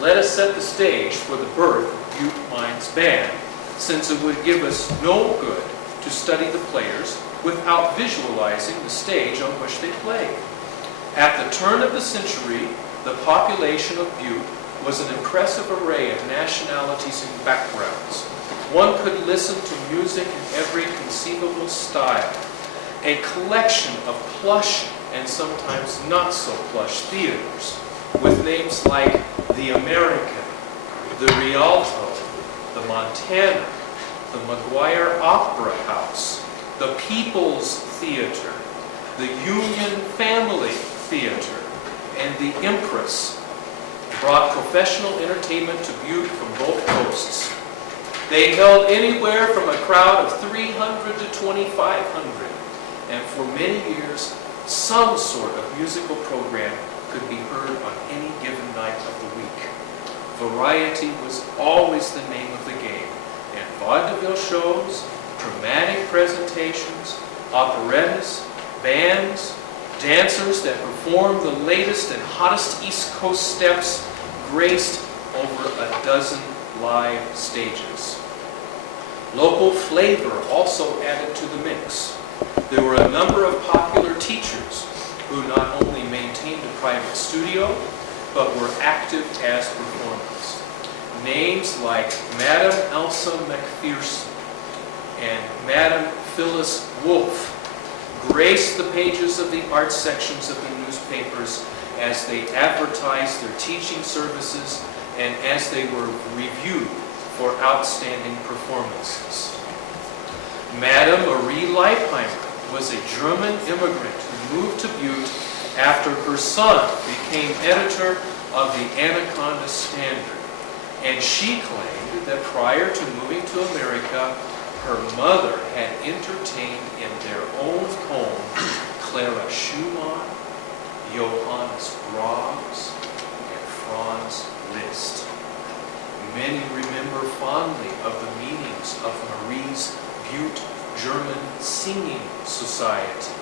let us set the stage for the birth of Butte Mines Band, since it would give us no good to study the players without visualizing the stage on which they played. At the turn of the century, the population of Butte was an impressive array of nationalities and backgrounds. One could listen to music in every conceivable style, a collection of plush and sometimes not so plush theaters, with names like the American, the Rialto, the Montana, the McGuire Opera House, the People's Theater, the Union Family Theater, and the Empress brought professional entertainment to Butte from both coasts. They held anywhere from a crowd of 300 to 2,500, and for many years, some sort of musical program could be heard on any given night of the week. Variety was always the name of the game, and vaudeville shows, dramatic presentations, operettas, bands, dancers that performed the latest and hottest East Coast steps graced over a dozen live stages. Local flavor also added to the mix. There were a number of popular teachers who not only maintained a private studio, but were active as performers. Names like Madam Elsa McPherson and Madam Phyllis Wolfe graced the pages of the art sections of the newspapers as they advertised their teaching services and as they were reviewed for outstanding performances. Madam Marie Leipheimer was a German immigrant who moved to Butte after her son became editor of the Anaconda Standard, and she claimed that prior to moving to America, her mother had entertained in their own home Clara Schumann, Johannes Brahms, and Franz Liszt. Many remember fondly of the meetings of Marie's Butte German Singing Society,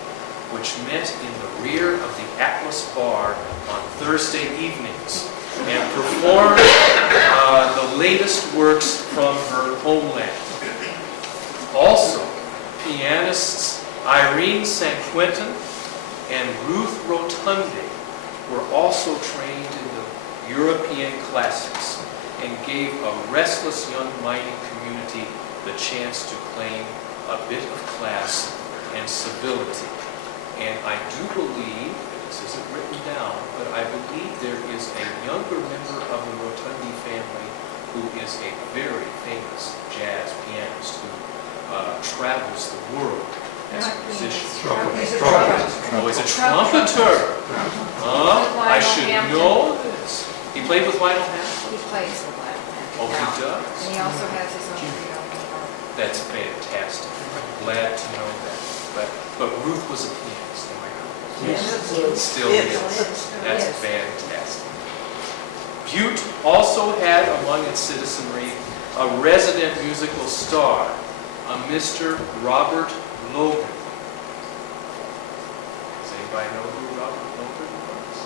which met in the rear of the Atlas Bar on Thursday evenings and performed the latest works from her homeland. Also, pianists Irene St. Quentin and Ruth Rotundi were also trained in the European classics and gave a restless young mining community the chance to claim a bit of class and civility. And I do believe, this isn't written down, but I believe there is a younger member of the Rotundi family who is a very famous jazz pianist who travels the world as a musician. Oh, he's a trumpeter. I should know this. He played with Lionel Hampton? He plays with Lionel Hampton. Oh, he does? And he also has his own trio. That's fantastic. I'm glad to know that. But Ruth was a pianist, am I correct? Yes. Still is. That's fantastic. Butte also had among its citizenry a resident musical star, a Mr. Robert Logan. Does anybody know who Robert Logan was?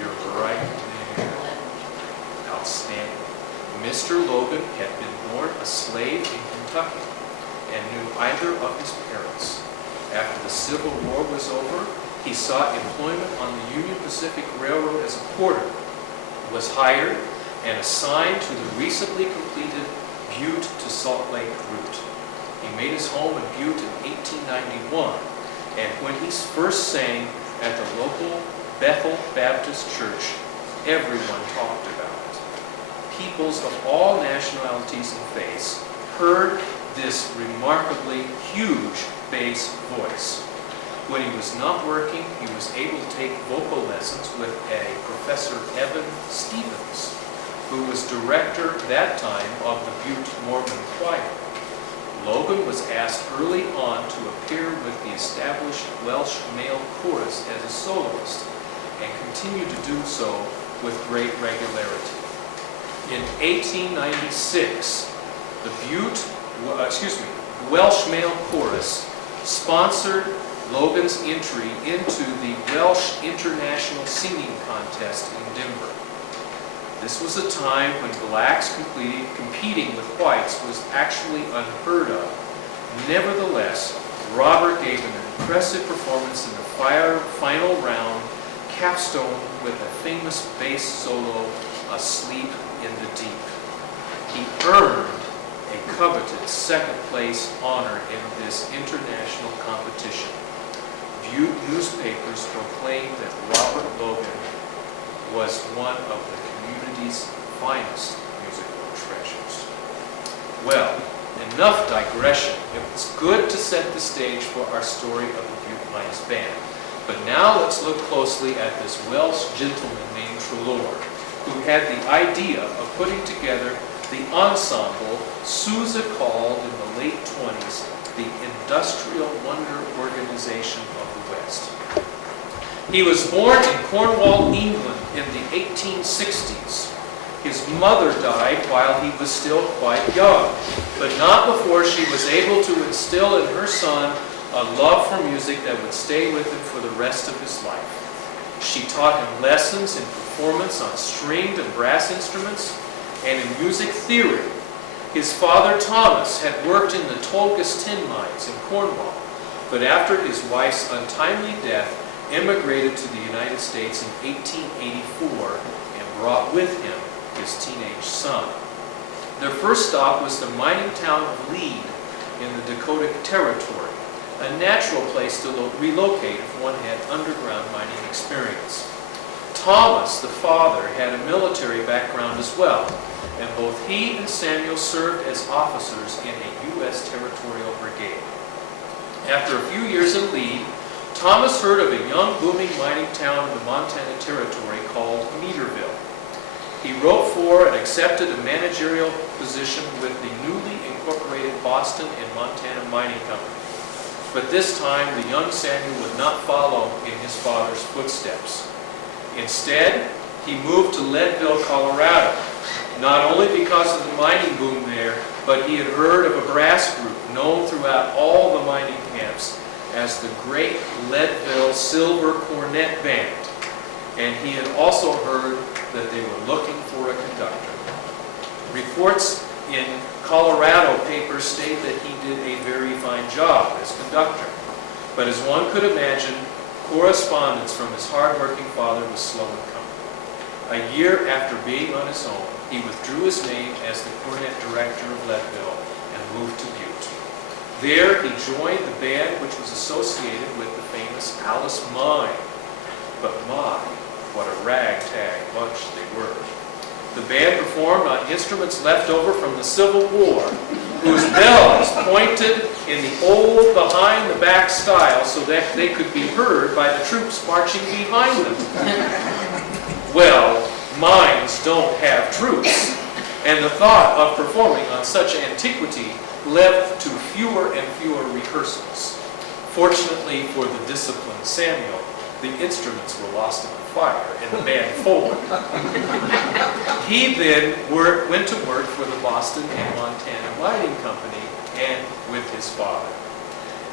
You're right there. Outstanding. Mr. Logan had been born a slave in Kentucky and knew either of his parents. After the Civil War was over, he sought employment on the Union Pacific Railroad as a porter, was hired and assigned to the recently completed Butte to Salt Lake route. He made his home in Butte in 1891, and when he first sang at the local Bethel Baptist Church, everyone talked about it. Peoples of all nationalities and faiths heard this remarkably huge bass voice. When he was not working, he was able to take vocal lessons with a Professor Evan Stevens, who was director that time of the Butte Mormon Choir. Logan was asked early on to appear with the established Welsh male chorus as a soloist, and continued to do so with great regularity. In 1896, the Welsh male chorus sponsored Logan's entry into the Welsh International Singing Contest in Denver. This was a time when blacks competing with whites was actually unheard of. Nevertheless, Robert gave an impressive performance in the final round, capstone with a famous bass solo, Asleep in the Deep. He earned a coveted second place honor in this international competition. Butte newspapers proclaimed that Robert Logan was one of the community's finest musical treasures. Well, enough digression. It was good to set the stage for our story of the Butte Mines Band. But now let's look closely at this Welsh gentleman named Treloar, who had the idea of putting together the ensemble Sousa called in the late 20s the Industrial Wonder Organization of the West. He was born in Cornwall, England in the 1860s. His mother died while he was still quite young, but not before she was able to instill in her son a love for music that would stay with him for the rest of his life. She taught him lessons in performance on stringed and brass instruments and in music theory. His father, Thomas, had worked in the Tolgas tin mines in Cornwall, but after his wife's untimely death, immigrated to the United States in 1884 and brought with him his teenage son. Their first stop was the mining town of Lead in the Dakota Territory, a natural place to relocate if one had underground mining experience. Thomas, the father, had a military background as well, and both he and Samuel served as officers in a U.S. territorial brigade. After a few years in Lead, Thomas heard of a young booming mining town in the Montana Territory called Meaderville. He wrote for and accepted a managerial position with the newly incorporated Boston and Montana Mining Company. But this time, the young Samuel would not follow in his father's footsteps. Instead, he moved to Leadville, Colorado, not only because of the mining boom there, but he had heard of a brass group known throughout all the mining camps as the Great Leadville Silver Cornet Band. And he had also heard that they were looking for a conductor. Reports in Colorado papers state that he did a very fine job as conductor. But as one could imagine, correspondence from his hard-working father was slow in coming. A year after being on his own, he withdrew his name as the cornet director of Leadville and moved to Butte. There he joined the band which was associated with the famous Alice Mine. But my, what a ragtag bunch they were. The band performed on instruments left over from the Civil War, whose bells pointed in the old behind-the-back style so that they could be heard by the troops marching behind them. Well, mines don't have troops, and the thought of performing on such antiquity led to fewer and fewer rehearsals. Fortunately for the disciplined Samuel, the instruments were lost in the fire and the band folded. He then went to work for the Boston and Montana Mining Company and with his father.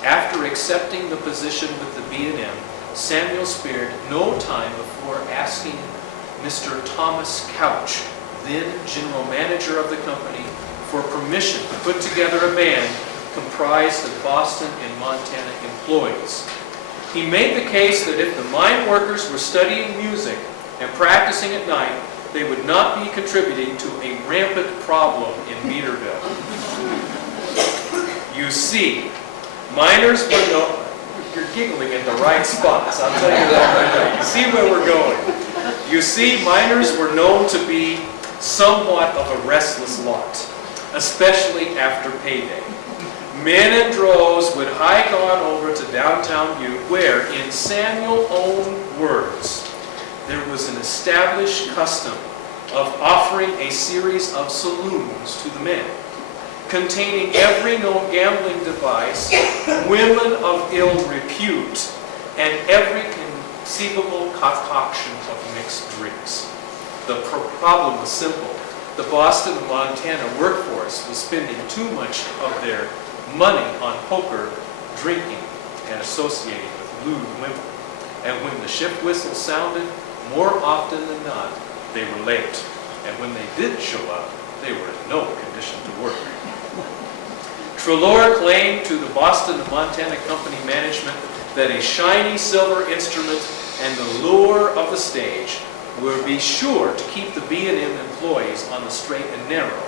After accepting the position with the B&M, Samuel spared no time before asking Mr. Thomas Couch, then general manager of the company, for permission to put together a band comprised of Boston and Montana employees. He made the case that if the mine workers were studying music and practicing at night, they would not be contributing to a rampant problem in Meaderville. You see, miners were known... You're giggling at the right spots, I'll tell you that right now. You see where we're going. You see, miners were known to be somewhat of a restless lot, especially after payday. Men in droves would hike on over to downtown Butte, where, in Samuel's own words, there was an established custom of offering a series of saloons to the men, containing every known gambling device, women of ill repute, and every conceivable concoction of mixed drinks. The problem was simple. The Boston and Montana workforce was spending too much of their money on poker, drinking, and associating with lewd women. And when the shift whistle sounded, more often than not, they were late. And when they did show up, they were in no condition to work. Treloar claimed to the Boston and Montana Company management that a shiny silver instrument and the lure of the stage would be sure to keep the B&M employees on the straight and narrow,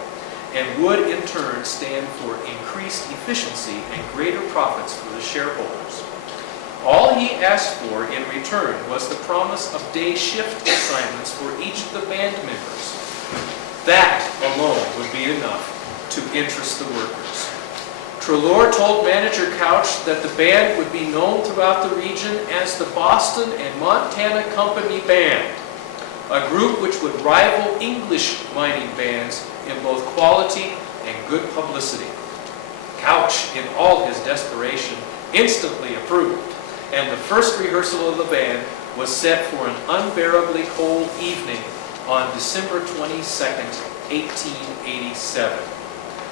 and would in turn stand for increased efficiency and greater profits for the shareholders. All he asked for in return was the promise of day shift assignments for each of the band members. That alone would be enough to interest the workers. Treloar told manager Couch that the band would be known throughout the region as the Boston and Montana Company Band, a group which would rival English mining bands in both quality and good publicity. Couch, in all his desperation, instantly approved, and the first rehearsal of the band was set for an unbearably cold evening on December 22nd, 1887.